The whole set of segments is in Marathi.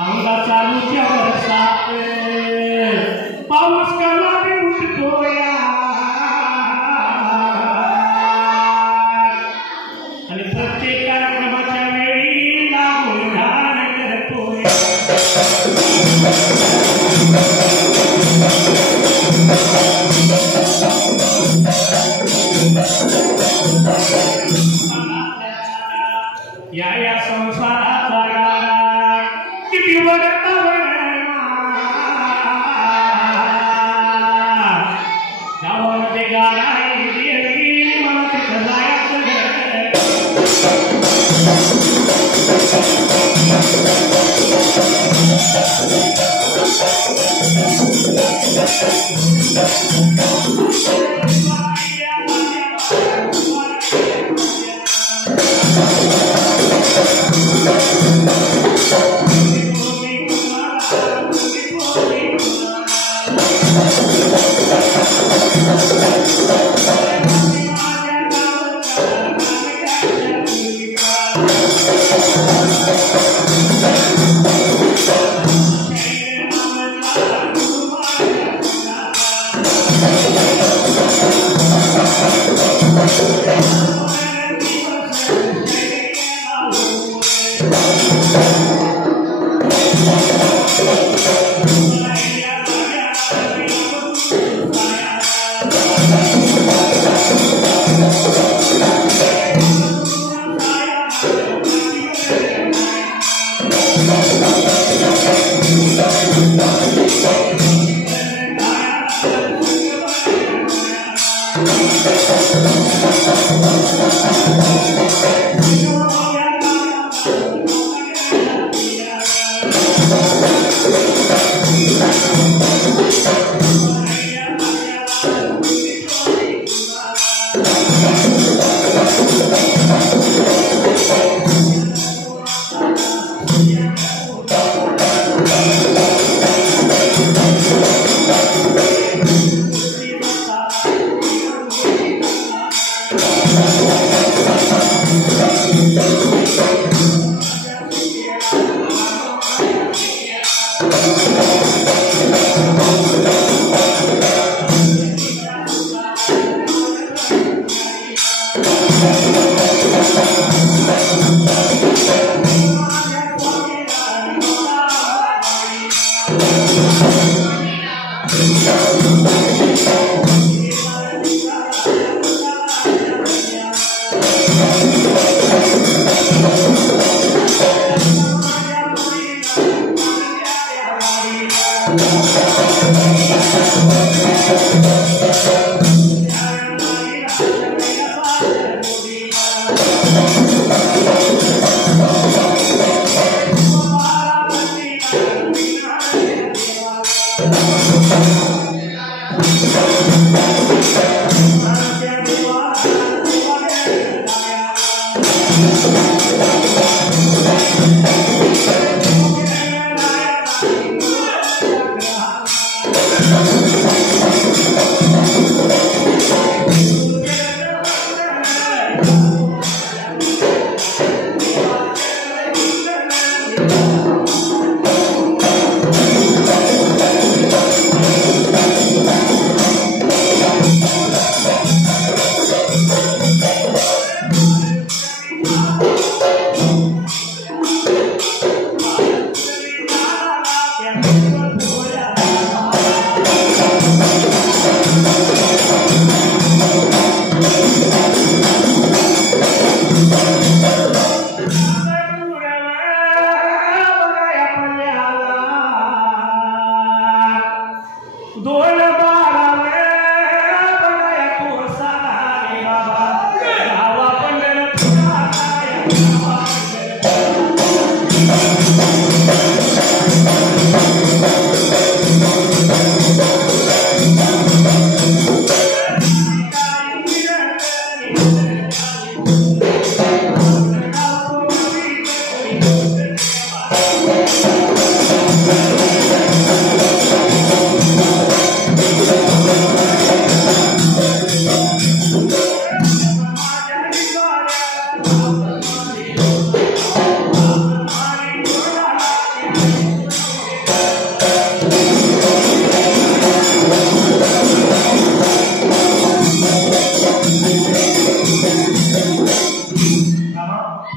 अंगा चालूच्या वर्षात पाऊस कला उठतोया आणि प्रत्येक कार्यक्रमाच्या वेळी लागून घाण करतोय या संसाराचा गाडा किती वरता गावामध्ये गाडा आहे मला तिथं जायचं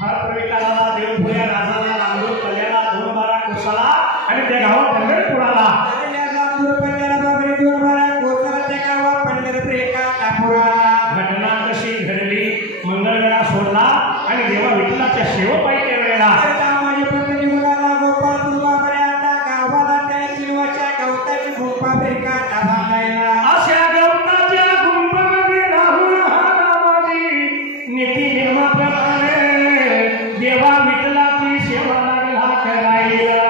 फार प्रवेकाला देव भुया राजाला लांबून कल्याला 2-12 कोसाला आणि त्या गावात पंढरपुराला घटना कशी घडली मंगळवेळा सोडला आणि देवा विठ्ठलाच्या सेवपाई त्या वेळेला अशा गवताच्या गुंफामध्ये राहून हा दामाजी नीती नियमाप्रमाणे देवा विठ्ठलाची सेवा लागला करायला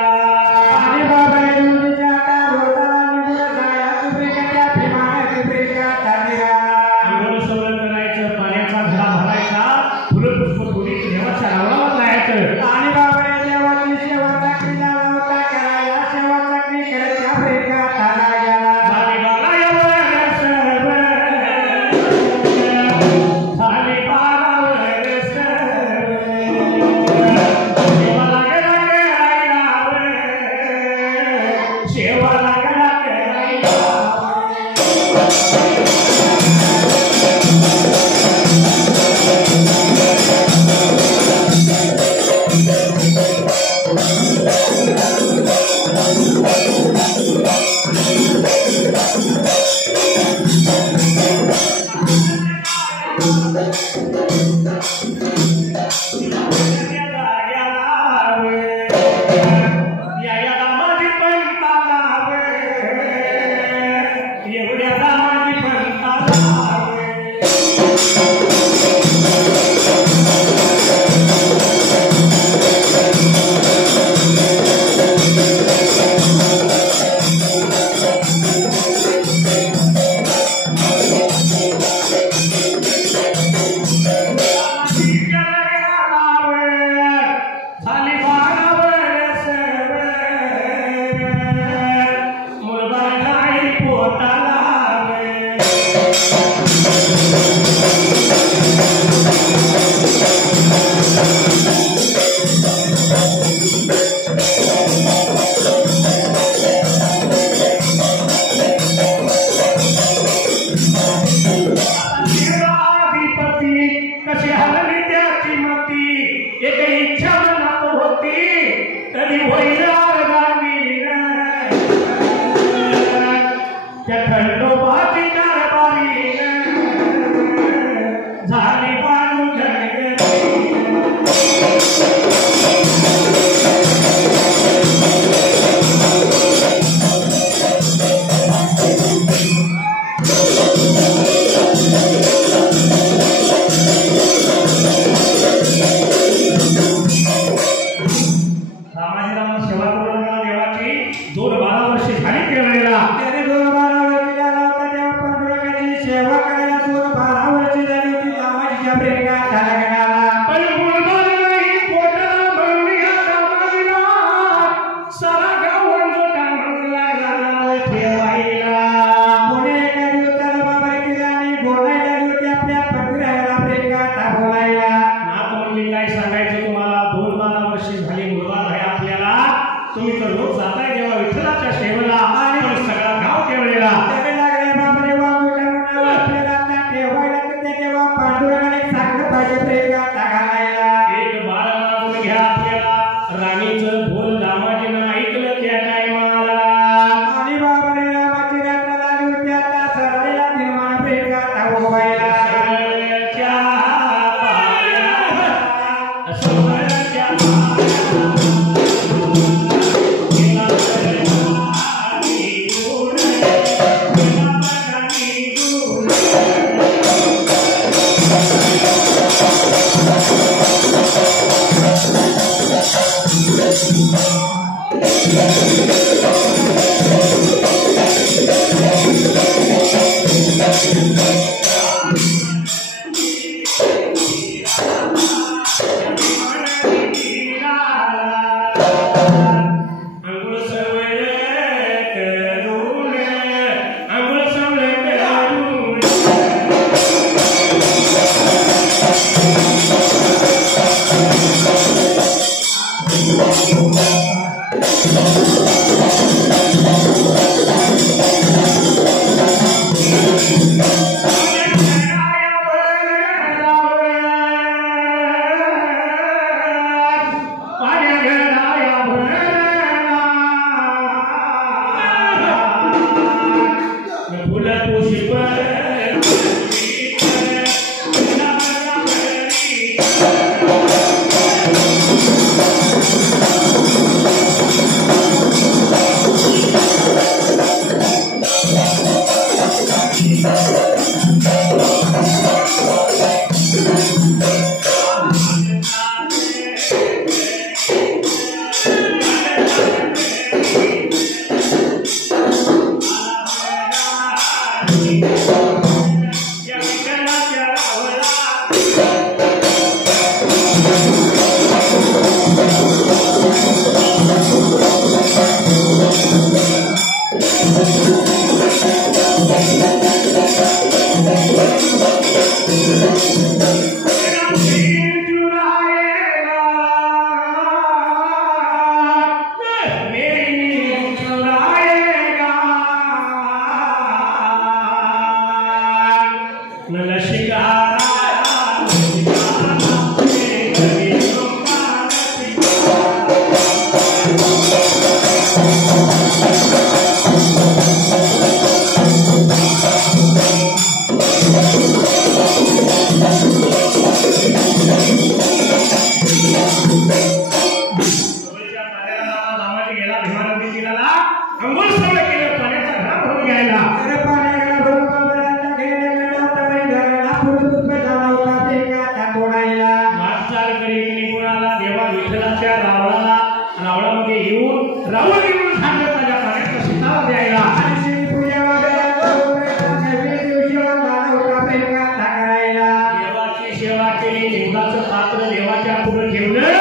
दामाजीने निवदाचं पात्र देवाच्या पुढे ठेवलं.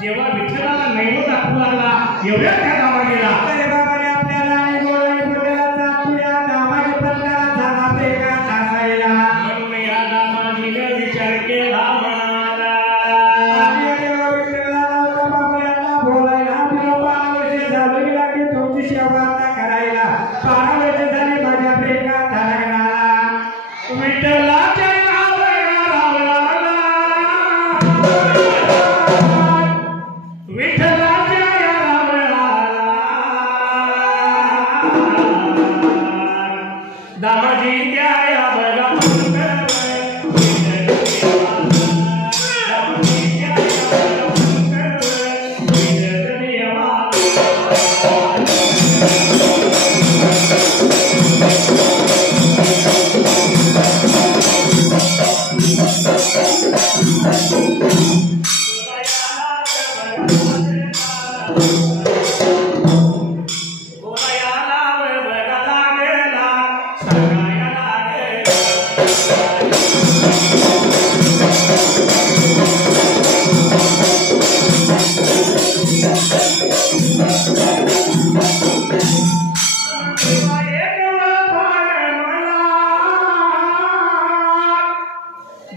देवा विठ्ठलाला नैवेद्य दाखवू लागला. एवढ्या त्या दामाजीला अरे बाबा रे आपल्याला आणि गोळी पुढ्याला आपल्या दामाजी पत्त्याला झाला बेगा टाकायला. म्हणून या दामाजीने विचार केला म्हणाला आणि देवा विठ्ठलाला बाबाला बोलायला मला 12 वर्षे झाली लागली तुमची सेवा आता करायला. 12 वर्षे झाली माझ्या बेगा टाकणारा विठ्ठलाच्या दामाजी त्या या बघा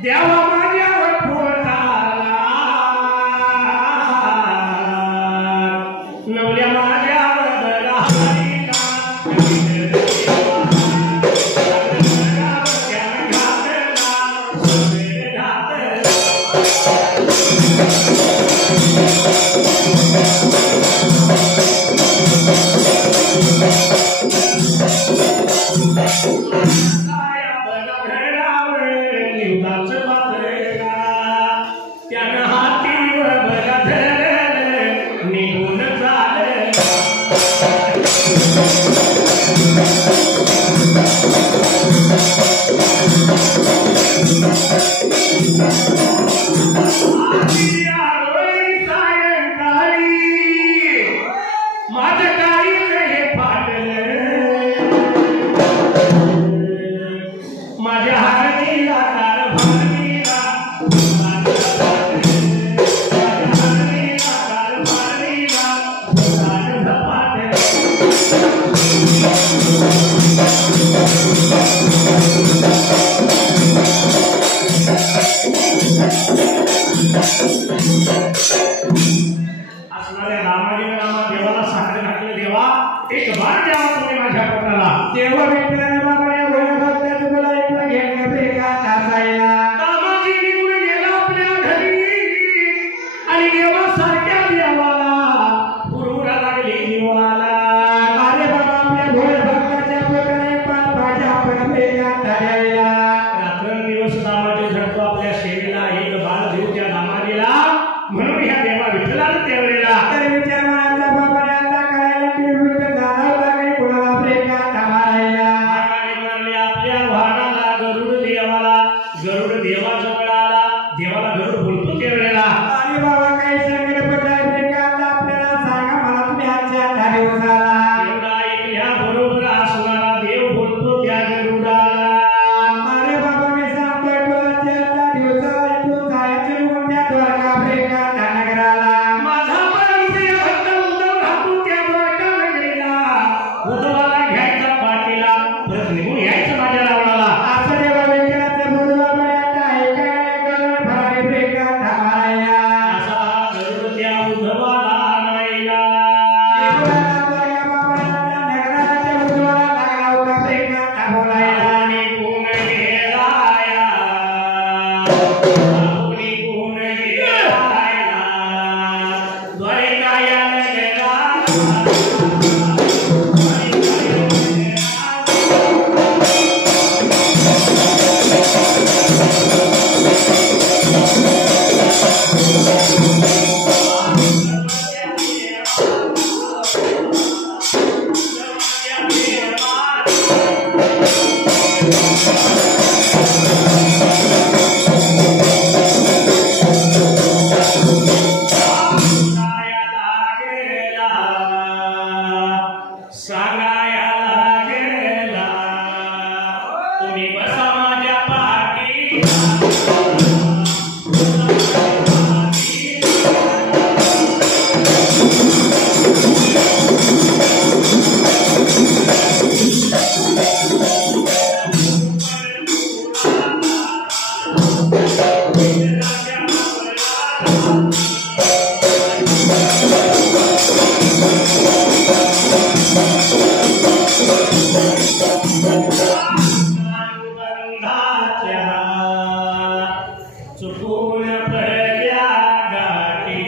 देवा माझ्यावर पोटाला नवल्या माझ्यावर बरा हरिका निवदाचं पात्र त्यानं हातीवर बघा धरलं निघून झालं. सायंकाळी माझं काळीच हे फाटलं माझ्या हारणीला कारभारणीला असणाऱ्या दामाजीने देवाला साखर घातले. देवा एक बार द्यावा तुम्ही माझ्या पोटाला. देवा विठ्ठलाने बाबाला भक्ताचं मला ऐकून घेणं बेगा टाकायला. दामाजी निघून गेला आपल्या घरी आणि देवासारख्या देवाला पुरवरा लागली जीवाला. अरे बाबा आपल्या भोळे भक्ताच्या पोटाने पापाच्या आपण बेगा टाकायला. रात्रंदिवस दामाजी झटतो आपल्या सेवेला. एक बाळ देऊ त्या दामाजीला. म्हणून ह्या देवा विठ्ठलाने त्यावेळेला तर विचार मनाचा बाबाने आता करायला की विठ्ठल झाला लागली कुणाला बेगा टाकायला. आपल्या वाहनाला गरुड देवाला गरुड देवाजवळ आला. देवाला गरुड बोलतो त्यावेळेला आणि बाबा काही संकट पडलं बेगा आता आपल्याला सांगा मला तुम्ही आजच्या 10 दिवसाला. एवढा ऐकल्या बरोबर असणारा देव बोलतो त्या गरुडाला. अरे बाबा मी सांगतोय तुला 10 दिवसाला इथून जायचं निघून त्या द्वारका बेगा टाकणाराला. माझा परमप्रिय भक्त उद्धव राहतो त्या द्वारका नगरीला. उद्धवाला घ्यायचा पाठीला परत निघून यायचं माझ्या रावणाला. असं देवा विठ्ठलाचं बोलवा बरं आता ऐकायला गरुड भरारी बेगा टाकायला. असा गरुड चुकून पडल्या गाठी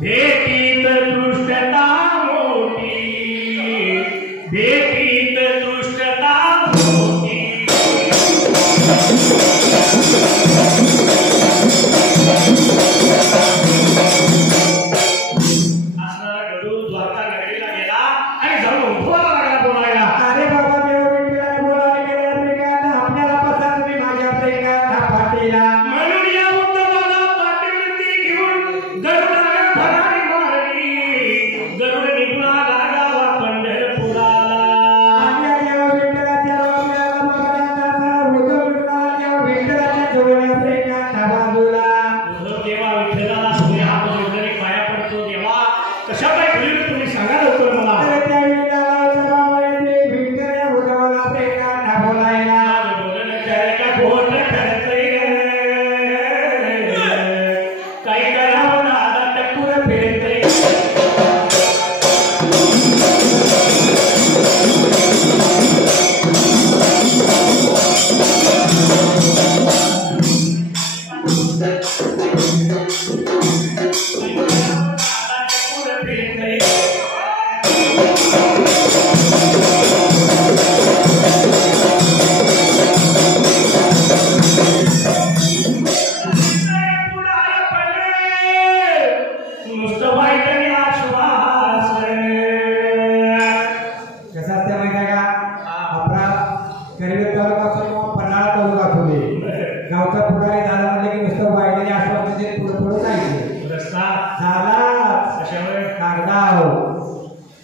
भेटीत दृष्टता मोठी भेटीत दृष्टता मोठी असणारा गडू द्वारका नगरीला गेला आणि जाऊन उभा लागला बोलायला. अरे बाबा देव विठ्ठलाने बोलावले गेल्या प्रेमात आपल्याला पसंत मी माझ्या प्रेमात फाटीला. म्हणून या उद्धवाला पाठीवरती घेऊन गरुडाला भरारी मारली. गरुड निघाला गावा पंढरपुराला. आपल्या देव विठ्ठलाच्या रोमाला मकरांचा उद्धव विठ्ठलाच्या विठ्ठलाच्या जवळ प्रेमात बाजूला. उद्धव देवा विठ्ठलाला तुम्ही हात जोडले पाया पडतो. देवा कशा काय घडली तुम्ही सांगा लवकर मला. तर त्या विठ्ठलाला विठ्ठल उद्धवाला प्रेमात बोलायला. काही करावं ना आता टक्कुर फिरतय. नुसतं वाईट आणि आश्वास. कसं असते माहिती आहे का? आपला कर्वे तालुका असो किंवा पन्हाळा तालुका असू दे, गावचा पुढारी झाला म्हणजे की नुसतं वाईट आश्वासन देत पुढे पुढे जायचे. रस्ता झाला कशावर कागदाव.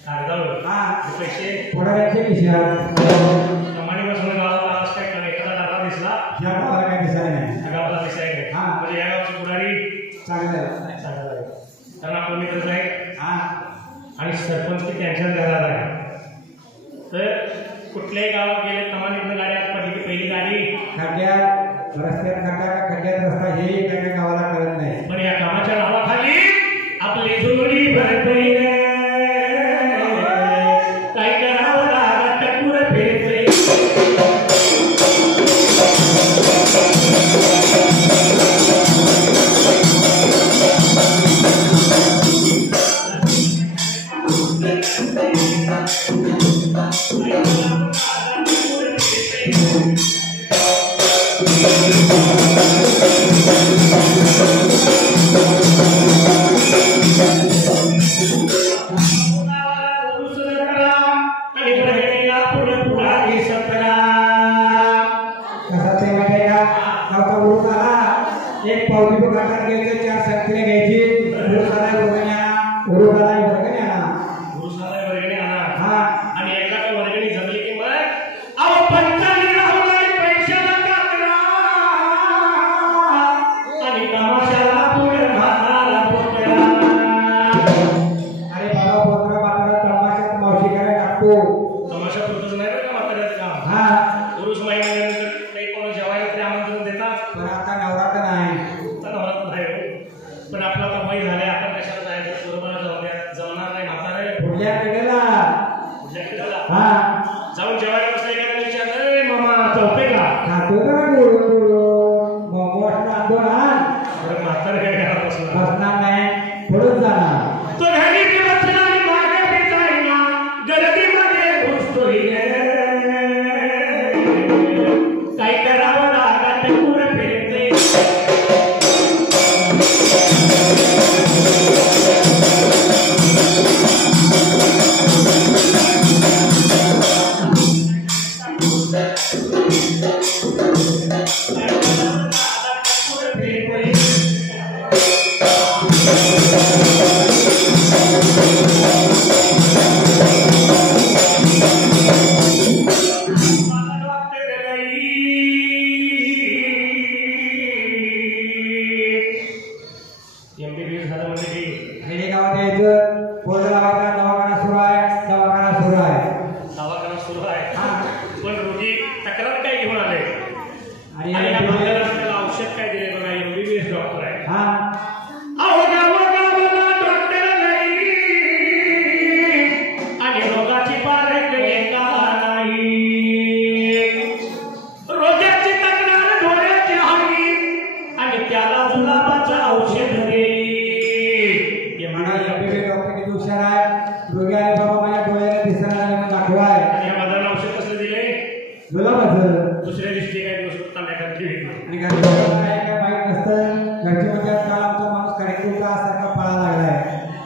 कागदावर हा पैसे पुढाऱ्यांच्या खिशात. कमानी बसून गावाला आवाज काय करा एखादा डाटा दिसला या गावाला काय दिसाय नाही. त्या गावाला दिसायला हा. म्हणजे या गावची पुढारी चांगलं आहे. चांगला आहे. कारण आपण मित्रच आहे हा आणि सरपंच की त्यांच्याच घरात आहे. तर कुठल्याही गावात गेले कमानीतनं गाडी आत पडली की पहिली गाडी. खड्ड्यात रस्त्यात खड्डा का खड्ड्यात रस्ता हे काय काय गावाला कळत नाही. पण या कामाच्या नावाखाली आपली जोडी भरतय. काय करावं लागलं टक्कुर फिरतय. एक पावती तो घाटात घ्यायचं, 4 संख्येने घ्यायची. गुरुसाला वर्गणी आणा, गुरुसाला वर्गणी आणा. गुरुसाला वर्गणी आणा. हा आणि एकदा का वर्गणी जमली की मग अहो पंचांनी राहुलाय पैशाला काकरा आणि तमाशाला पुढे म्हातारा पोतरा. अरे बाबा पोतरा म्हातारा तमाशात मावशी करायला टाकतो. तमाशा पुरतच नाही बरं का म्हाताऱ्याचं काम. हा पुरुष महिन्यानंतर काही कोण जेवायला तरी आमंत्रण देतात. पण आता नवरात्र नाही. नवरात्र नाही हो. पण आपला आता वय झालंय आपण कशाला जायचं. बरोबर जाऊ द्या. जमणार नाही म्हातारे. पुढल्या पिढीला तुझ्या पिढीला हा जाऊन जेवायला बसला एखाद्या विचार अरे मामा चौथे का खातो ना बोलून मोठा आंदोलन बरं म्हातारे काय घरात बसला. बसणार नाही, पुढेच जाणार. तो घरी बसला आणि मागे बी जाईना. गर्दीमध्ये घुसतोय. काय करावं लागलं टक्कुर फिरते. MBBS झालं म्हणजे की हे गावात यायचं, पोरं लावायचा, दवाखाना सुरू आहे, दवाखाना सुरू आहे. दवाखाना सुरू आहे. हा. पण रोगी तक्रार काय घेऊन आले आणि आणि या भागाला त्याला औषध काय दिले बघा. MBBS डॉक्टर आहे. हा अहो गावागावाला डॉक्टर नाही आणि रोगाची पारख एका नाही. रोगाची तक्रार डोळ्याची हवी जुलाबाचा औषध दे. हे म्हणाले आपले डॉक्टर किती हुशार आहे. दोघे आले बाबा माझ्या डोळ्याला दिसणार म्हणून दाखवाय. आणि या बाजाराला औषध कसलं दिले? जुलाबाचं. दुसऱ्या दिवशी काय दिवस तांब्याखाली ठेवले. आणि काय माहित नसतं. घरचे म्हणतात काल आमचा माणूस कार्यक्रम सारखा पळा लागलाय.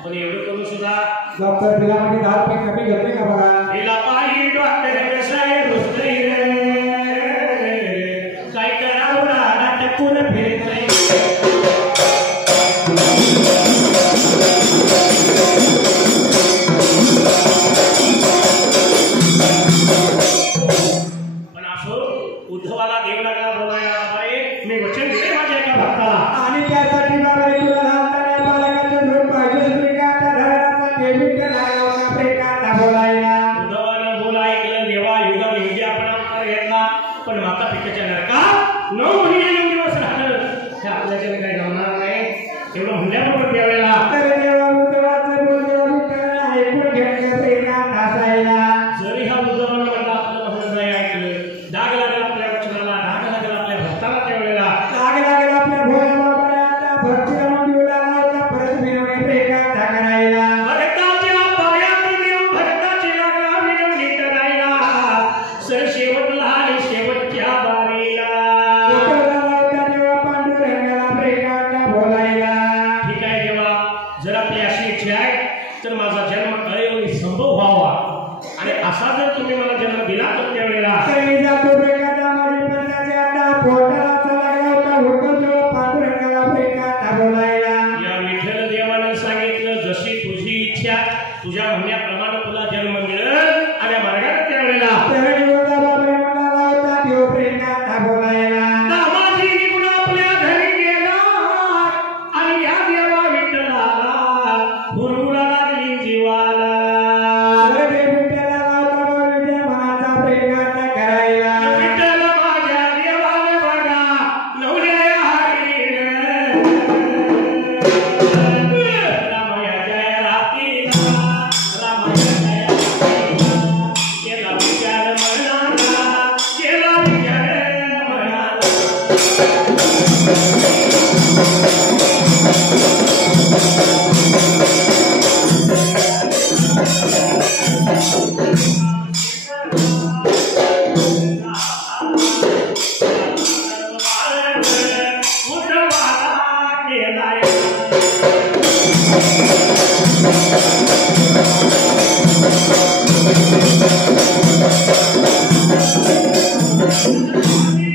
पण एवढं करून सुद्धा डॉक्टर बिला म्हणजे 10 रुपये कमी घेतले का बघा. तिला पायी डॉक्टर कसाय रुसतय रे, काय करावं राहणार टकून फिरतय. पण असो उद्धवाला देव लागला बोलायला, बाई मी वचन दिले माझ्या एका भक्ताला. आणि त्यासाठी बाबा तुला लहानपणी बालकाचं झोप पाहिजे श्रीकांत धरणाचा डेबिट लागला श्रीकांत बोलायला. उद्धवानं बोल ऐकलं. देवा युगा म्हणजे आपण अवतार घेतला, पण माता पित्याच्या नरकात 9 महिने 9 दिवस राहणं हे आपल्याच्याने काही जमणार नाही. एवढं म्हणल्याबरोबर त्यावेळेला तर देवा उद्धवाचं बोलणं विठ्ठल ऐकून घेतलं श्रीकांत हसायला. जरी हा उद्धवानं म्हटलं आपलं म्हणून नाही ऐकलं, डाग लागला आपल्या वचनाला, डाग लागला आपल्या भक्ताला. त्यावेळेला लाग लागला आपल्या भोळ्या बाबाला. आता भक्तीला मग देऊ लागला होता परत विनवणी श्रीकांत करायला. भक्ताच्या पायात देव भक्ताची लागला विनवणी करायला. सर शेवटला आणि शेवटच्या बारीला उतरला होता देवा पांडुरंगाला श्रीकांत बोलायला. ठीक आहे देवा, जर आपली अशी इच्छा आहे तर माझा जन्म कळेवणी संभव व्हावा, आणि असा जर तुम्ही मला जन्म दिला तर त्यावेळेला तरी जातो श्रीकांत माझी पंथाच्या आता पोटाला लागला होता होतो देवा पांडुरंगाला श्रीकांत बोलायला. या विठ्ठल देवानं सांगितलं, जशी तुझी इच्छा तुझ्या म्हणण्याप्रमाणे तुला जन्म मिळेल. आणि मार्गात त्यावेळेला तर देवाचा बाबा म्हणाला होता देव श्रीकांत बोलायला. दामाजी निघून आपल्या घरी गेला, आणि या देवा विठ्ठलाला हुरहुरा लागली जीवाला. अरे विठ्ठला लावता विजय मनाचा श्रीकांत करायला. विठ्ठल माझ्या देवाला बघा नवऱ्या हरीनं. रामया जय रातीला, रामया जय रातीला. केला विचार मनाला, केला विचार मनाला. उद्धवाला केलाय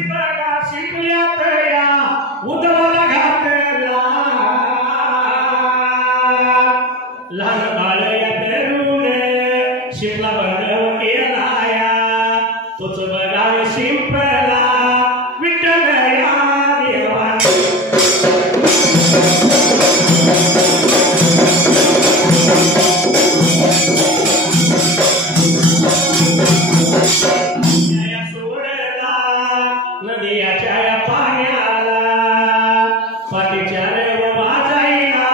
बघा शिकल्यात या उद्धवाला घातला. लहान बाळ या तरुण शिकला बंधव केलाया. तोच बघा शिंपला विठ्ठल या देवा. सोडला नदीच्या या पाण्याला, पाठीच्या रे वाजायला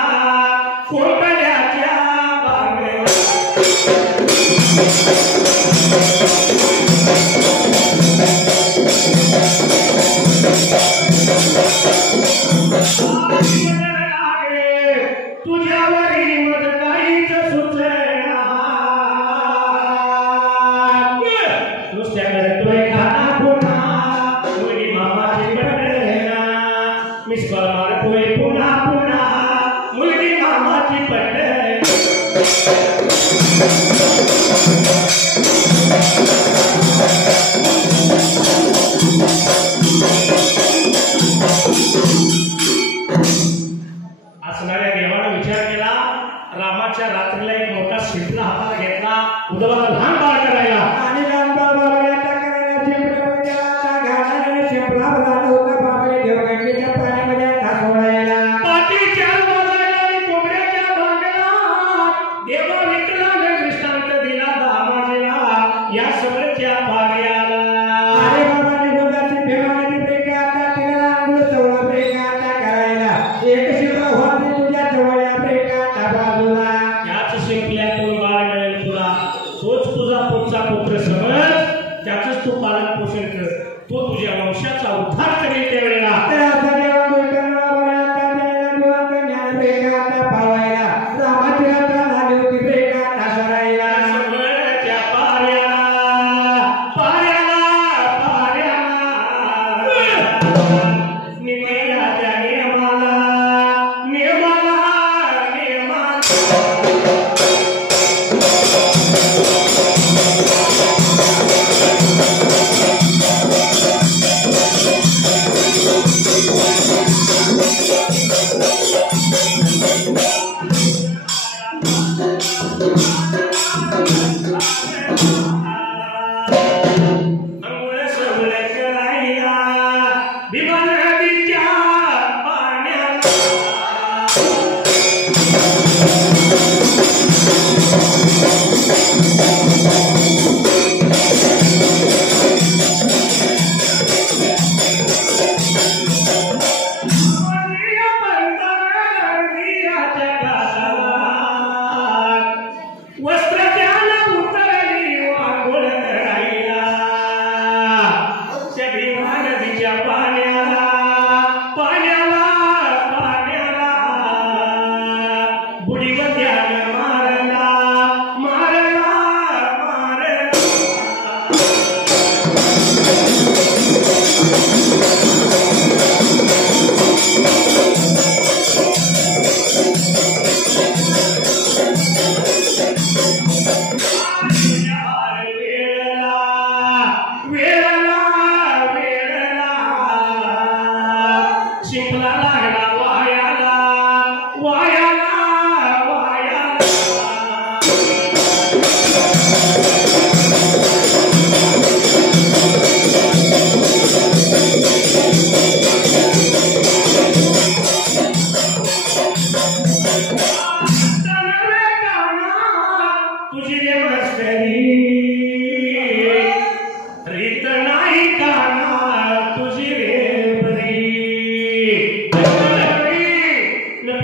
कोंबड्याच्या बागेला. तुझ्यावरी मज काहीच सुचना, नुसत्या करतोय खाना पुन्हा मुलगी मामाची पटना. मिस कॉल मारतोय पुन्हा पुन्हा मुलगी मामाची पटना. असणाऱ्या देवानं विचार केला. रामाच्या रात्रीला एक मोठा शिंपला हातात घेतला, उद्धवाला लहान बाळ करायला. आणि रामबाळ बाबाला टाकणाऱ्या शिंपल्याच्या घाटाने शिंपला झाला होता बाबाने देवगंगेच्या पाण्यामध्ये टाकवायला. पाठीच्या वाजायला आणि कोंबड्याच्या बागेला. देवा विठ्ठलाने दृष्टांत दिला दामा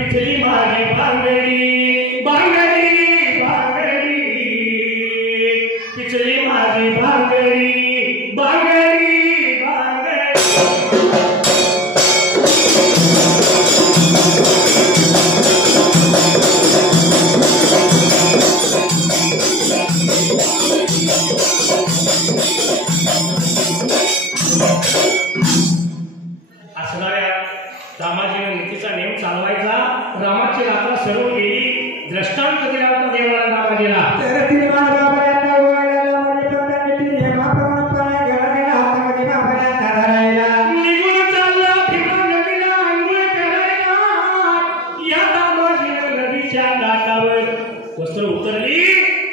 पिचली माझी बांगडी बांगडी बांगडी पिचली माझी बांगडी बांगडी बांगडी असणाऱ्या रामाजीने नीतीचा नेम चालवायचा. रामाची रात्र सर्व गेली. दृष्टांत दिला होता देवाला रामाजीला. तर तिने बाबाला उघडला म्हणजे तो नीती नेमाप्रमाणे घराच्या हातामध्ये बाबाला धरायला निघून चालला फिरून नदीला आंघोळ करायला. या रामाजीने नदीच्या घाटावर वस्त्र उतरली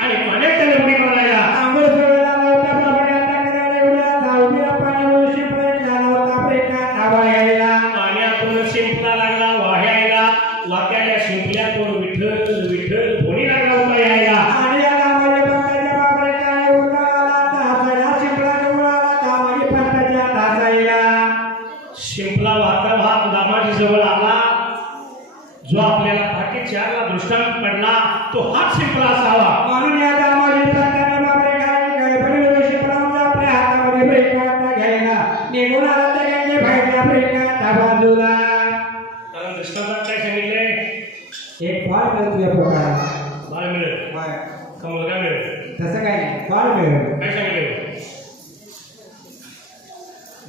आणि पाण्यात त्याला उडी मारायला. आंघोळ सोडला नव्हता बाबाला करायला एवढा धावतीला पाण्यावर शिंपला झाला होता प्रेका धावायला. पाण्यातून शिंपला लागला वाह्यायला. वाट्याल्या शिंपल्यातून विठ्ठल विठ्ठल कोणी लागला होता यायला. आणि या रामाच्या पंताच्या बाबाला काय उतरला धासायला शिंपला उडाला धामाची पंताच्या धासायला. शिंपला वाहता वाहत दामाजी जवळ आला. जो आपल्याला पहाटे 4ला दृष्टांत पडला तो हाच शिंपला असावा. म्हणून या दामाजी पंताने बाबाला काय गडबडीवर शिंपला आपल्या हातामध्ये प्रेका घ्यायला निघून आला तर त्यांचे फायदा प्रेका बाजूला. कारण दृष्टांतात काय सांगितलंय? एक बाळ मिळत तुझ्या प्रकारात बाळ मिळेल का मुलगा मिळेल? तसं काय नाही बाळ मिळेल. काय सांगितलं?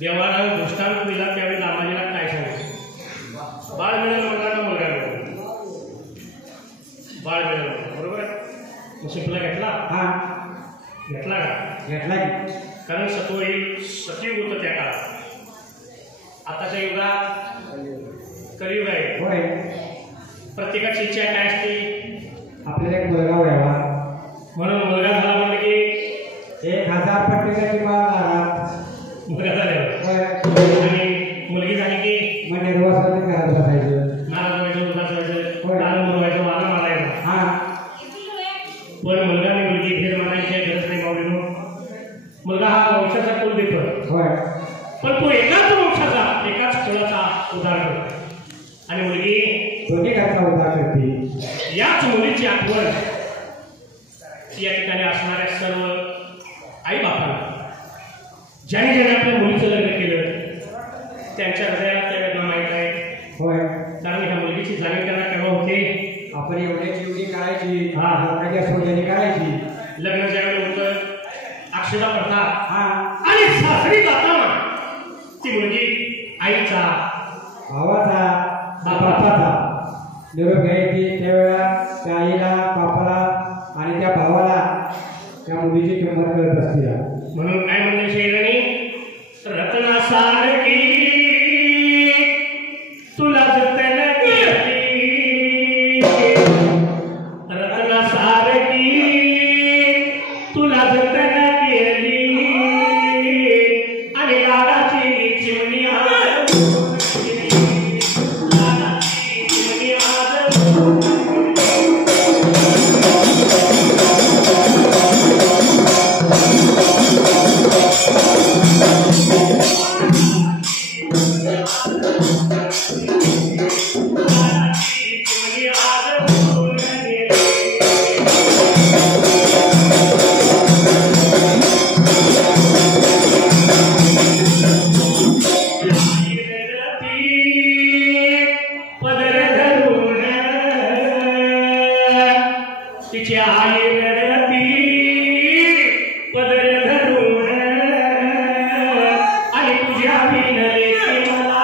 देवाला दृष्टांत दिला त्यावेळी दामाजीला काय सांगितलं? बाळ मिळेल म्हणला का मुलगा मिळेल? बाळ मिळेल बरोबर आहे. मग शिंपला घेतला हा घेतला का? घेतला की कारण सतयुग होतं त्या काळात. आताच्या युगात कलियुग आहे. होय प्रत्येकाची इच्छा काय असते? आपल्याला एक मुलगा व्हावा म्हणून मुलगा झाला म्हणजे की 1000 प्रत्येकाची माळ लागणार. मुलगा झाल्यावर होय आणि मुलगी झाली की मग निर्वासाने घरात बसायचं. नारळ व्हायचं उदास व्हायचं होय. नारळ व्हायचं वाला मारायचा. हा पण मुलगा आणि मुलगी भेद मानायची गरज नाही माऊलीनो. मुलगा हा वंशाचा कुलदीपक होय पण तो एकाच वंशाचा एकाच कुलाचा उद्धार करतो. आणि मुलगी दोन्ही घरचा उद्धार करते. याच मुलीची आठवण या ठिकाणी असणाऱ्या सर्व आई बापांना ज्याने ज्याने आपल्या मुलीचं लग्न केलं त्यांच्या हृदयात त्या वेदना माहीत आहे. होय कारण ह्या मुलगीची जाणीव त्यांना केव्हा होते? आपण एवढ्याची एवढी करायची हा. लोकांच्या सोन्याची करायची. लग्न ज्यावेळी होतं अक्षता पडतात हा आणि सासरी जाताना ती मुलगी आईचा भावाचा बापाचा निरोप घ्यायची. त्यावेळेला त्या आईला बापाला आणि त्या भावाला त्या मुलीची किंमत करत असते. म्हणून काय म्हणले शेरणी? रत्नासारखी तुला जतन केली. रत्नासारखी तुला जतन केली आणि लाडाची चिमणी आज लाडाची चिमणी आज तिची आई रडती पदर धरून आणि तुझ्या विनले की मला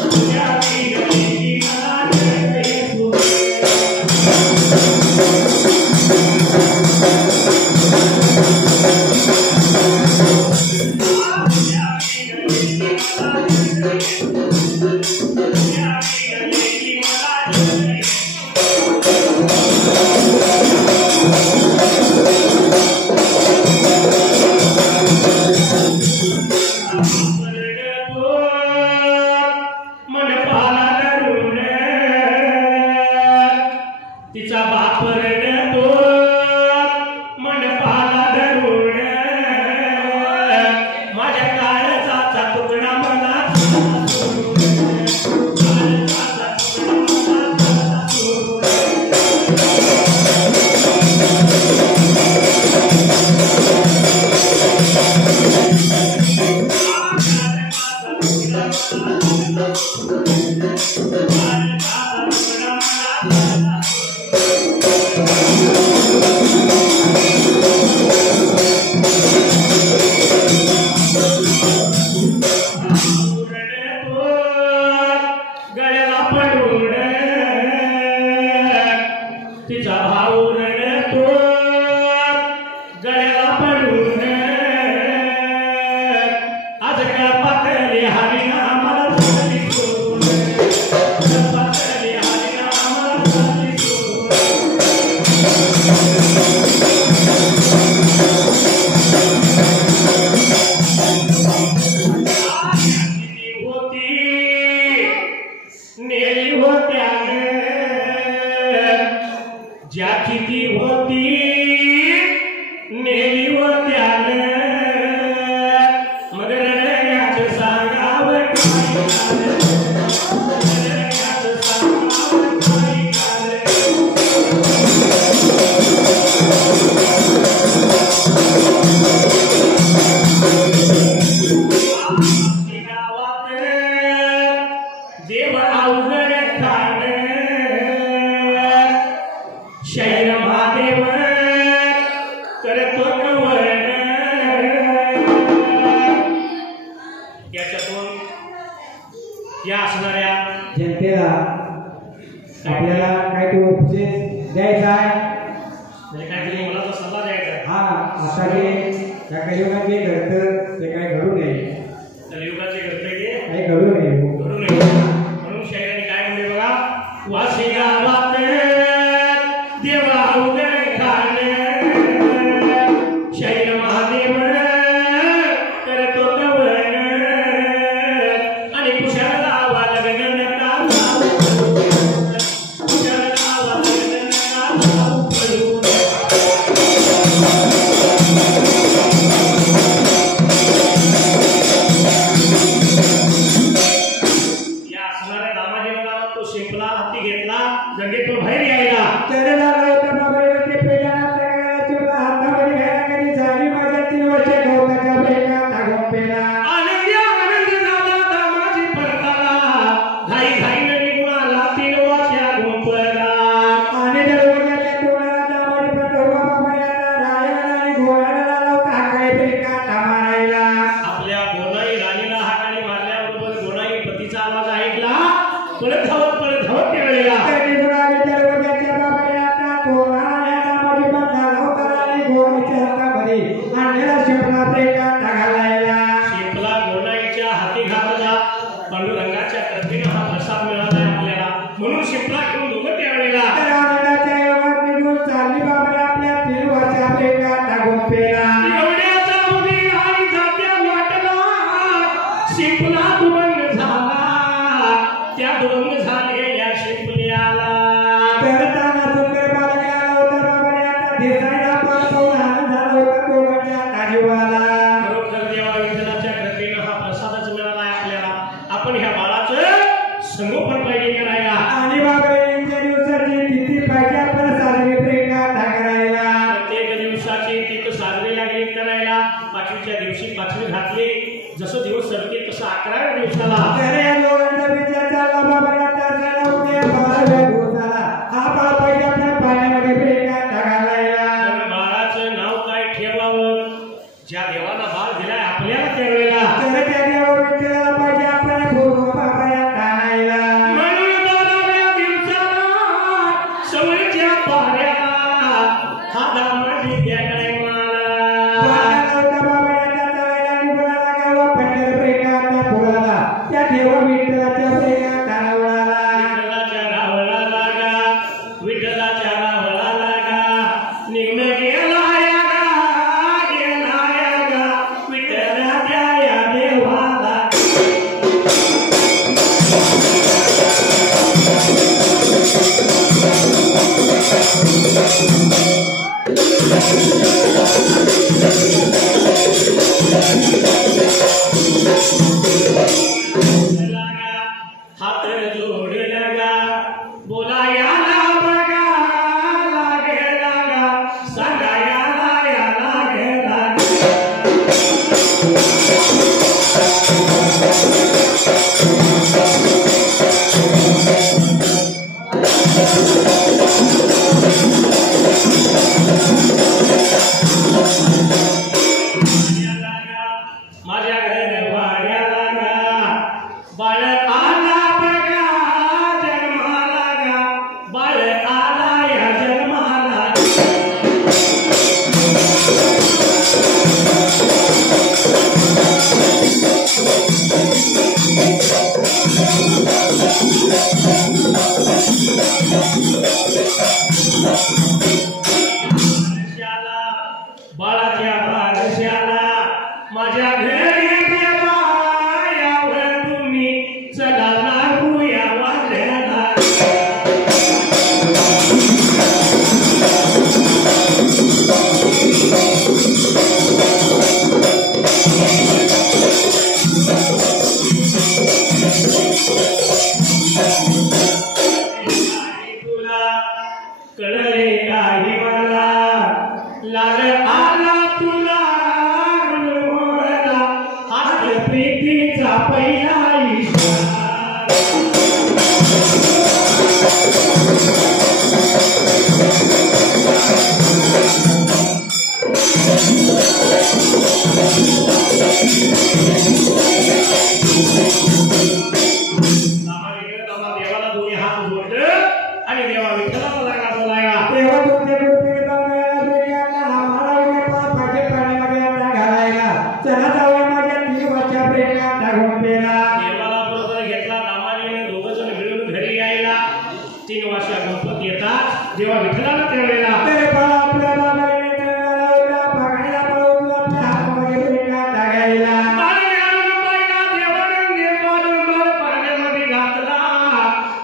तुझ्या विनले की मला या असणाऱ्या जनतेला आपल्याला काय तो उपदेश द्यायचा आहे, म्हणजे काहीतरी मला सल्ला द्यायचा आहे. हा आता जे या कलियुगात जे घडतं ते काय घडू नये, कलियुगाचे घडतं ते काही घडू नये. घडू नये म्हणून शायराने काय म्हणले बघा, वाशी गावात देवा उघड खाण शाहीर महादेव करतो कवण आणि कुशाला लावा लग्न नका कुशाला लावा लग्न नका पडू. या असणाऱ्या दामाजीला तो शिंपला हाती घेतला, जंगेतून बाहेर यायला चरला लावता बाबावरती पेला तगडाच्या हातामध्ये घ्यायला कधी झाली माझ्या 3 वर्ष गवताच्या बेका टाकून पेला. आनंद झाला दामाजी परताला, घाई घाईने निघाला 3 वर्षा गुंपला. आणि दरवाजाच्या तोंडाला दामाजी पटोबा बाबाला रायाला आणि घोड्याला लावता काय बेका टामारायला. आपल्या गोनाई राणीला हाकाने मारल्याबरोबर गोनाई पतीचा आवाज ऐकला, पळत धावत त्यावेळेला कधी गुराने दरवाजाच्या बाबाला तोंडाला दामाजी बंदा लावता आणि घोड्याच्या हातामध्ये आणलेला शिपला बेका टाकायला. शिंपला गोनाईच्या हाती घातला. पांडुरंगाच्या कृपेने हा प्रसाद मिळाला आपल्याला, म्हणून शिंपला घेऊन दोघं त्यावेळेला तर आनंदाच्या योगात निघून चालली बाबाला आपल्या 3 वर्षा बेका टाकून पेला. एवढ्याचा उभी आई जात्या वाटला, शिंपला दुबंग झाला, त्या दुबंग झालेल्या शिंपल्याला करताना सुंदर बालकाला होता बाबाने आता दिसायला पाहतो आनंद झाला होता तो म्हणजे आता जीवाला. खरोखर देवा विठ्ठलाच्या कृपेने हा प्रसादच मिळाला आपल्याला. आपण ह्या बाळाचं संगोपन पाहिजे करायला. आणि बाबाच्या दिवसाची तिथी पाहिजे आपण साजरी प्रेका टाकायला. प्रत्येक दिवसाची तिथं साजरी लागली करायला. 5वीच्या दिवशी 5वी घातली, जसं दिवस सरते तसं 11व्या दिवसाला तर या दोघांचा विचार चालला बाबाने आता झाला उद्या 12व्या दिवसाला हा बाळ पाहिजे आपल्या पाण्यामध्ये प्रेका टाकायला. पण बाळाचं नाव काय ठेवावं, ज्या देवाला बाळ दिलाय आपल्याला त्यावेळेला तर त्या देवा विठ्ठलाला पाहिजे आपल्याला पूर्व बाबाया टाळायला. म्हणून 12व्या दिवसाला सवयीच्या पाऱ्याला हा दामाजी द्या काय मला. वाटाला होता बाबाया चालायला निघाला गावा पंढर प्रेका त्या फुलाला त्या देवा विठ्ठलाच्या प्रेका टाळावळाला. विठ्ठलाच्या रावळाला गा, विठ्ठलाच्या रावळाला गा, निघून गेला या गा, विठ्ठलाच्या या देवाला. हात जोड लगा, बोलायाला बघा लागे लागा, सांगायाला या लागे लागा. तुला कळले काही मला लाल आला तुला हात प्रीतीचा पहिला इशारा देवाला दोन्ही हात जोडले आणि देवा विठ्ठलाला लागला बोलायला तेव्हा तुमच्या गुरुपीठाला आम्हाला पाहिजे पाण्यामध्ये आता घालायला चला जाऊया माझ्या 3 वर्षा प्रेमात टाकून पेला देवाला बरोबर घेतला दामाने दोघं जण मिळून घरी यायला 3 वर्षा गणपत येतात देवा विठ्ठलाला तेवढेला तर बाळा आपल्या बाबाने मिळाला बघायला पळवून आपल्या हातामध्ये प्रेमात टाकायला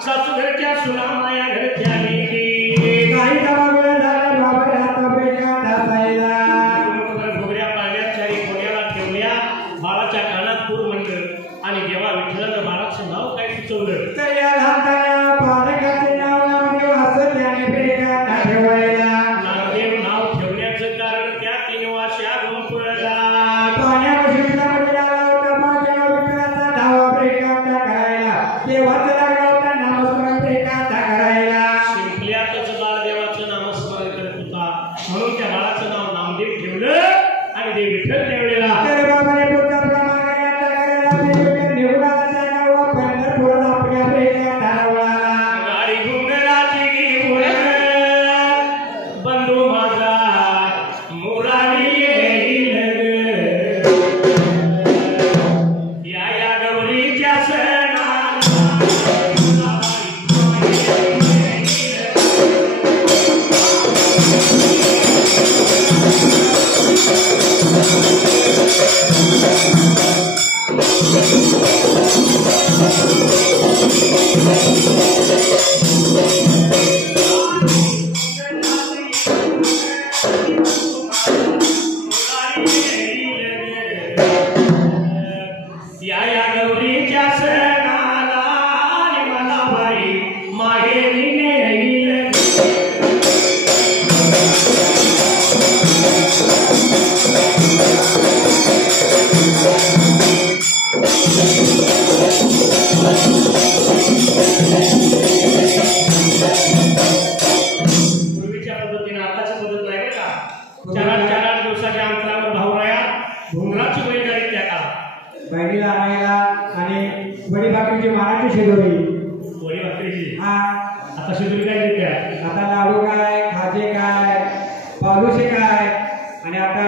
सासूघरच्या सुनामाया घरच्या काही दमामुळे झाला बाबाने हाता प्रेमात टाकायला घोगऱ्या पाण्यात चारी कोण्याला ठेवल्या बाळाच्या कानात पूर म्हणलं आणि देवा विठ्ठलानं बाळाचं नाव काय सुचवलं तर या लहानपणा पालकाचे नाव नामदेव असं त्याने प्रेमात ठेवायला नामदेव नाव ठेवण्याचं कारण त्या 3 वर्षा गणपतीला पाण्यामध्ये विटामध्ये आला होता माझ्या विठ्ठलाचा धावा प्रेमात करायला तेव्हाच लागला होता नामस्मरण प्रेमात करायला शिंपल्यातच बाळदेवाचं नामस्मरण करत होता म्हणून त्या बाळाचं नाव नामदेव ठेवलं आणि देव विठ्ठल ठेवलेला तर बाबाने पुढचा प्रमाणे आता करायला निवडा जागा पंढरपूर आपल्या प्रेमात ठरवला गाडी घुंगराची घेऊन बंधू माझा मुरारी येईल या गौरीच्या सणाला या गौरीच्या सणाला मला बाई माहेरी नेईल पूर्वीच्या पद्धतीने आताची पद्धत नाही का 4-8 दिवसाच्या अंतरावर भाऊराया घुंगराची बैलगाडी त्या काळात बहिणीला आणायला आणि वडी भाकरीची मारायची शेदोरी वडी भाकरीची हा आता शिदुरी काय देत्या आता लाडू काय खाजे काय बालुशे काय आणि आता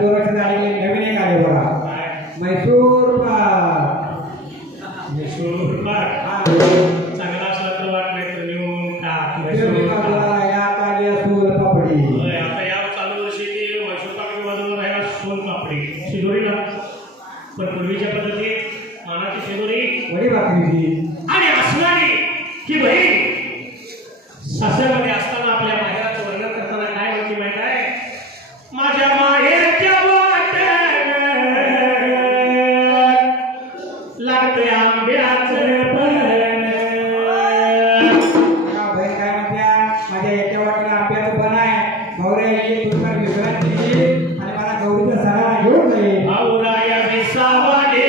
2 वर्ष झालेले नवीन एक आले बघा काय मैसूर पाक मैसूर पाक हा चांगला असला तर वाट नाही तर नेऊन टाक मैसूर पाक यात आली सूल पापडी होय, आता या चालू वर्षी ती मैसूर पाक वाजवून राहिला सोन पापडी शिदोरीला पण पूर्वीच्या पद्धतीत मानाची शिदोरी वडी भाकरीची आणि असणारी की बहीण सासरमध्ये असताना आपल्या माहेराचं वर्णन करताना काय म्हणते माहित आहे माझ्या माहेरच्या वाटेत लागतंय आंब्याचं पण बहीण काय म्हणत्या माझ्या याच्या वाटेला आंब्याचं पण आहे गौऱ्या ये तुझ्या विश्रांती घे आणि मला गौरीच्या सणाला घेऊन जाईल भाऊराया विसावा देई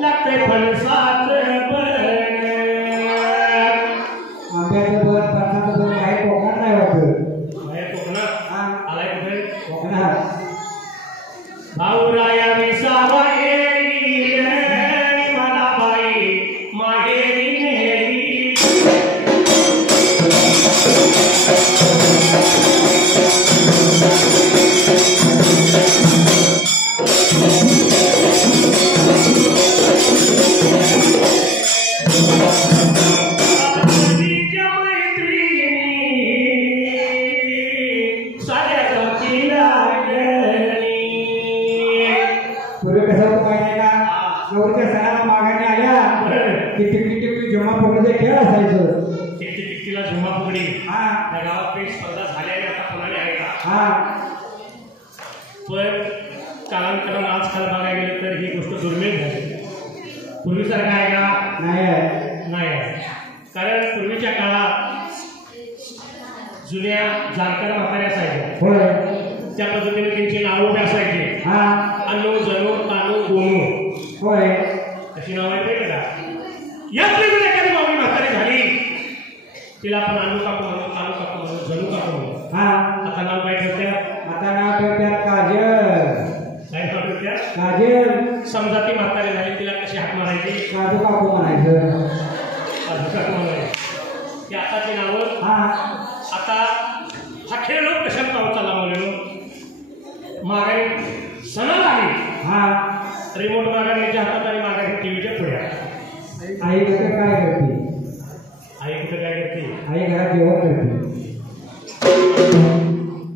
लागतंय फणसाचं पण आंब्याचं पण फणसाचं पण काही कोकणात नाही वाटत बाहेर कोकणात हा आलाय कुठे कोकणात भाऊराया विसावा येईल मला बाई माहेरी नेली आजीच्या मैत्रिणी साऱ्या जातीला गे पूर्वी कसं होतं माहिती आहे का, नवरीच्या सणाला मागाने आल्या की टिकटी जेव्हा पकडे खेळ असायचं. टिकटीला झुम्मा फुगडी त्या गावात काही स्पर्धा झाल्या आणि आता कोणाला आहे का. पण कालांतरानं आजकाल बघायला गेलं तर ही गोष्ट दुर्मिळ झाली. पूर्वीसारखं आहे का, नाही आहे. कारण पूर्वीच्या काळात जुन्या जाणकार म्हाताऱ्या असायच्या. होय. त्या पद्धतीने त्यांची नावं उभे असायची. अनु जणू तानू गोनू. होय. अशी नाव आहे का. यातली जर एखादी मावळी म्हातारी झाली तिला आपण अनु काकू म्हणू, तानू काकू म्हणू, जणू काकू म्हणू. आता नाव काय ठेवत्यात, आता नाव ठेवत्यात काजल. काय नाव ठेवत्यात, काजल. समजा ती म्हातारी झाली तिला कशी हाक मारायची, काजू काकू म्हणायचं. काजू काकू म्हणायची. ती आताची नावं. आता हा खेळ लोक कशात पाव चालला म्हणून मागाई सणाला आली. रिमोट मागायच्या हातात आणि मागायच्या टीव्हीच्या पुढ्या. आई कुठे काय करते, आई कुठे काय करते, आई घरात जेवण करते.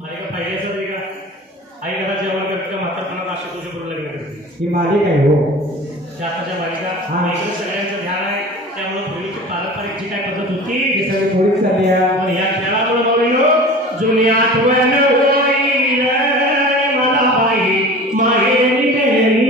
आई का पाहिजे असं नाही का, आई घरात जेवण करते का म्हातारपणात अशी तुझ्या बरोबर लग्न करते. ही मालिक आहे हो. आताच्या बालिका इकडे सगळ्यांचं ध्यान आहे. त्यामुळे पूर्वीची पारंपरिक जी काय पद्धत होती ती सगळी थोडीच चालली आहे. पण या खेळामुळे बघून जुनी आठवण होईल मला बाई माहेरी मेरी.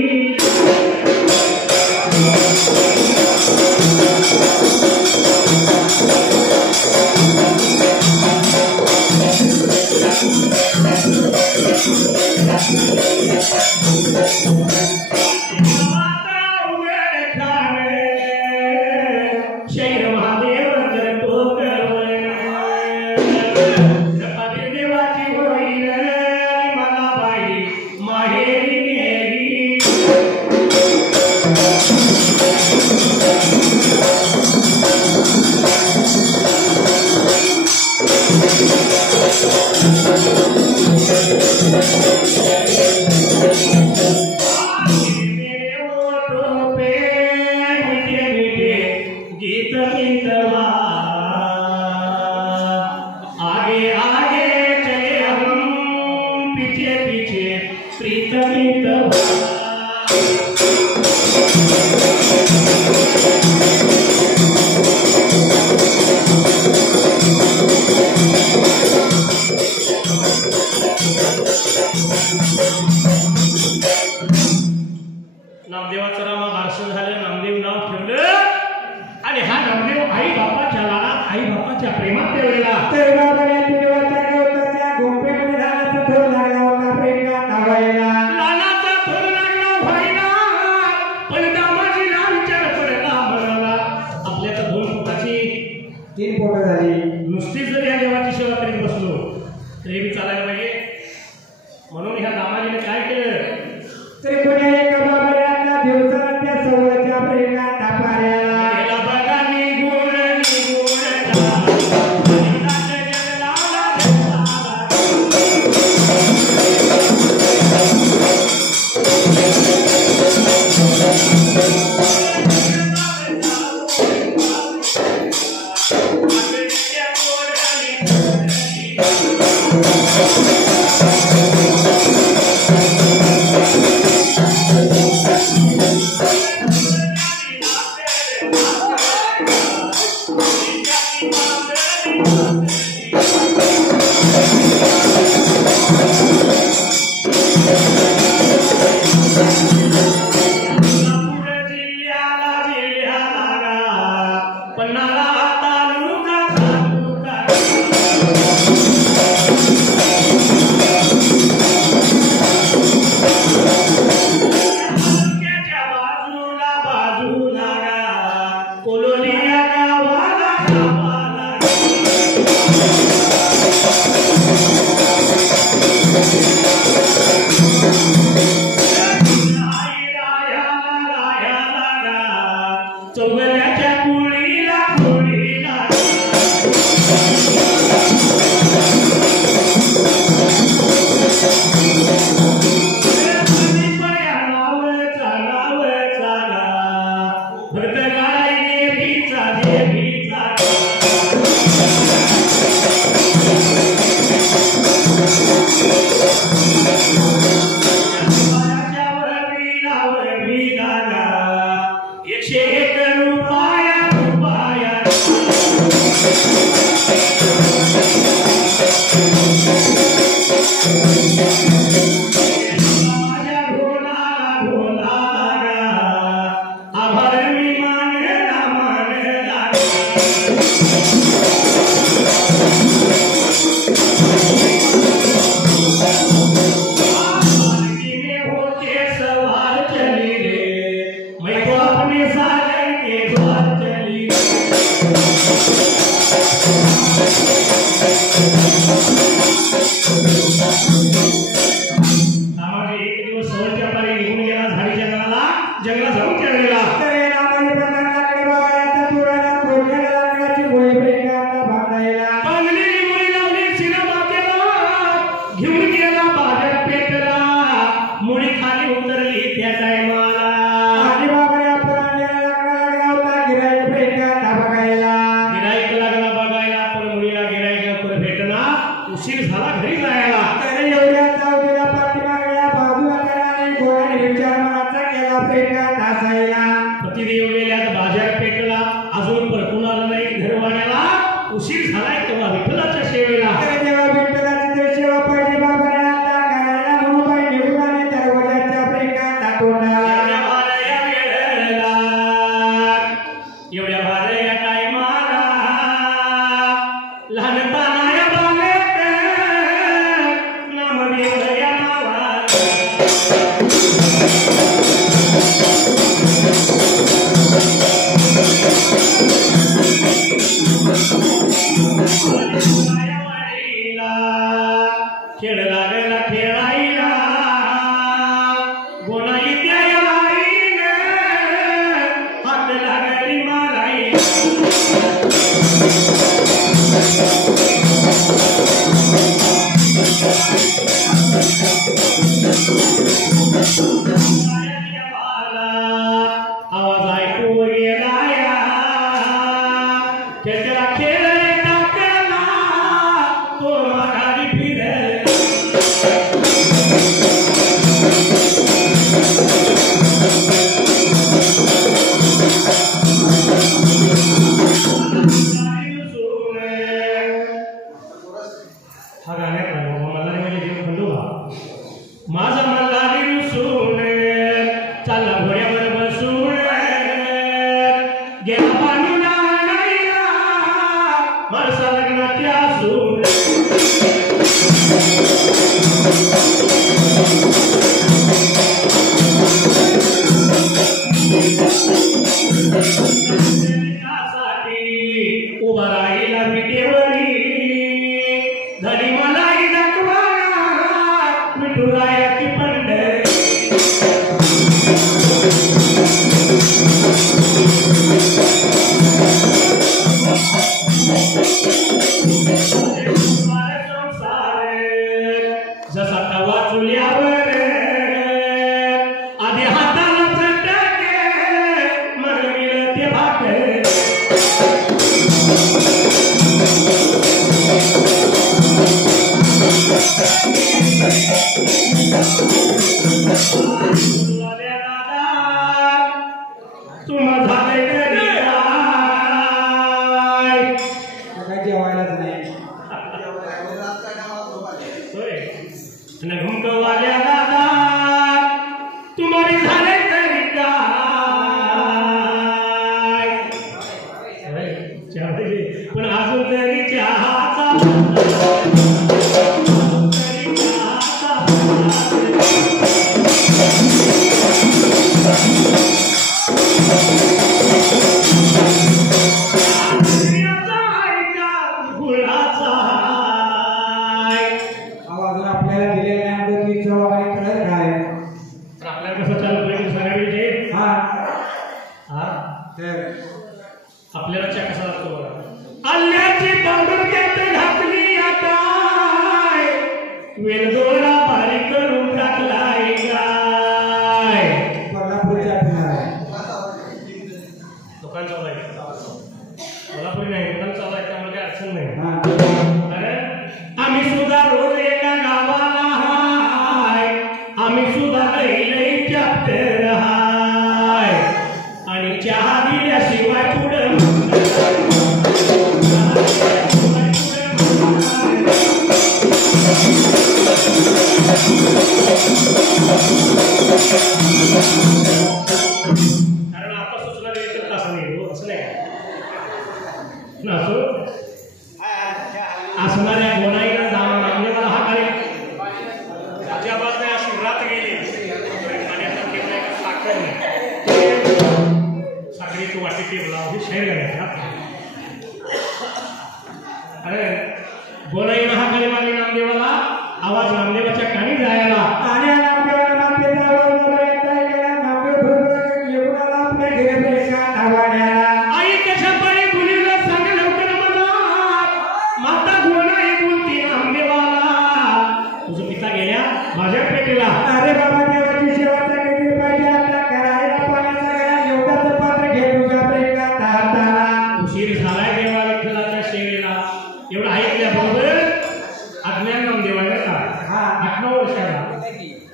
नामदेवाचं रामा बारसं झालं, नामदेव नाव ठेवलं आणि हा नामदेव आई बापाच्या लाडात, आई बापाच्या प्रेमात ठेवलेला. तर बाबाने देवाच्या गवताच्या गोंपेमध्ये झाडाचा थर लागला होता. प्रेमात नावायला लालाचा थर लागला व्हायला, पण दामाजीला विचार पडला म्हणाला आपल्या तर 2 फुटाची 3 पोटं झाली. नुसती जर या देवाची सेवा करीत बसलो तरी मी चालायला पाहिजे. म्हणून ह्या दामाजीने काय केलं, तरी कोणी एका बाबाला दिवसाला त्या सवयच्या प्रेमात तापाऱ्याला बघा निघून असणाऱ्या गोणाईला जाणार म्हणजे मला हा कार्यक्रम अजिबात नाही, अशी रात गेली पाण्यासारखी नाही, साखर नाही, साखरेची वाटी टेबला हे शहर घालायचं. अरे बोलाई हा खाली मागे नामदेवाला आवाज नामदेवाच्या कानी जायला आणि नामदेवाला मातेचा आवाज बरोबर गेला. नामदेव बरोबर येऊन आला आपल्या घरी प्रेका धावाड्याला. आई कशा पाणी मुलीला सांग लवकर मला, माता गोनाई बोलती नामदेवाला, तुझं पिता गेल्या माझ्या पेटीला. अरे बाबा देवाची सेवाचा किती पाहिजे आता करायला पाण्याचा गळा एवढाच पात्र घे तुझ्या प्रेकात हाताला. उशीर झालाय देवा विठ्ठलाच्या सेवेला. एवढं ऐकल्याबरोबर अज्ञान नामदेवाने का 8-9 वर्षाला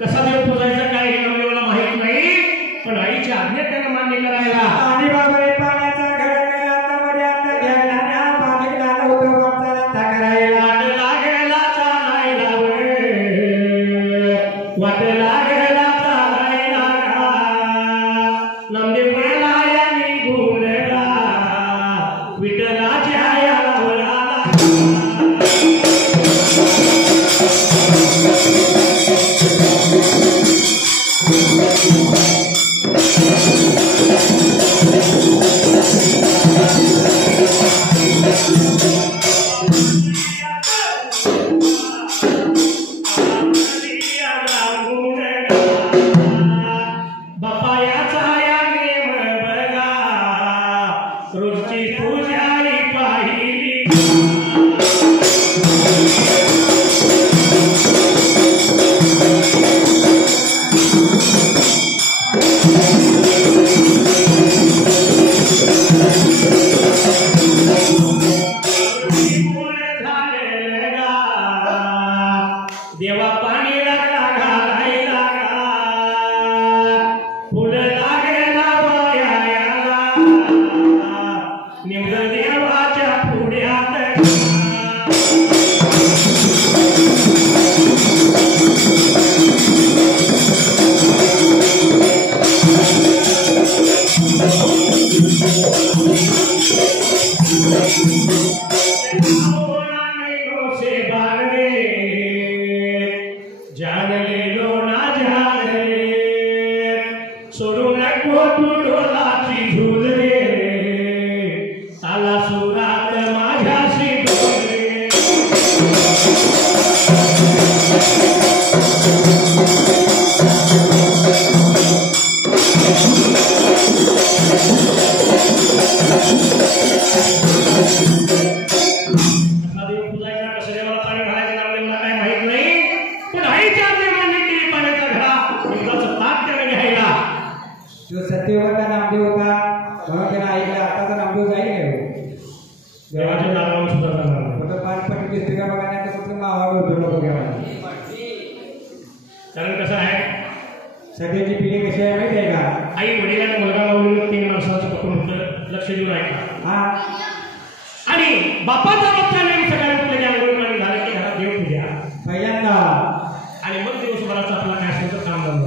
कसा देव पूजायचा काय हे नामदेवाला माहित नाही, पण आईची आज्ञा त्यानं मान्य करायला. आणि बाबा हे पाण्याचा गळा आता मध्ये आता घ्यायला ना पाणी लागलं होतं वाचायला आता करायला. वाट लागेला चालायला वाट लागेला चालायला नामदेव गेला या निघूनला विठ्ठलाच्या याला वळाला. बापायाचा या नेम बघा रोजची पूजारी पाहिली. देवा पाणी लागला घालायला फुलं लागेला वयाला निवड देवाच्या पुढ्यात. से बागरे जान ले लो ना जान रे सोडू नको तू डोलाची झूल रे आला सुरात माझ्याशी डोल रे. जो सत्यवता नामदेव होता म्हणून त्याला ऐकलं. आता तर नामदेव जाईल नाही देवाच्या नावावर सुद्धा करणार फक्त 5 पटी पुस्तका बघण्याचं फक्त मावावर होतो नको घ्या. कारण कसं आहे सध्याची पिढी कशी आहे माहिती आहे का? आई वडिलांना मुलगा लावलेलं 3 माणसाचं पकडून होतं, लक्ष देऊन ऐका. हा आणि बापाचा रोजचा नेम सकाळी उठलं की आंघोळ पाणी झालं की घरात देव पूजा पहिल्यांदा. आणि मग दिवसभराचं आपल्याला काय असेल तर काम बंद.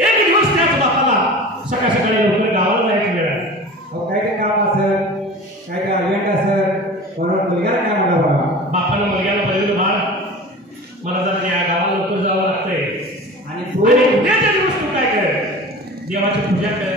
एक दिवस त्याच बापाला सकाळ सकाळी लवकर गावाला जायचं वेळ आहे. काय ते काम असेल काय ते अर्जंट असेल म्हणून मुलगाला काय म्हणा बाबा. बापानं मुलग्याला पहिलं बाळ मला जरा या गावाला लवकर जावं लागतंय आणि उद्याच्या दिवस तू काय कर देवाची पूजा कर.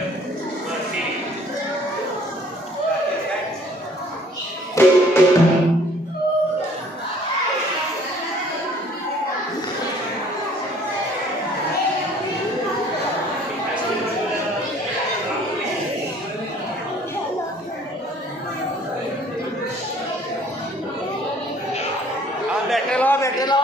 बैठे लो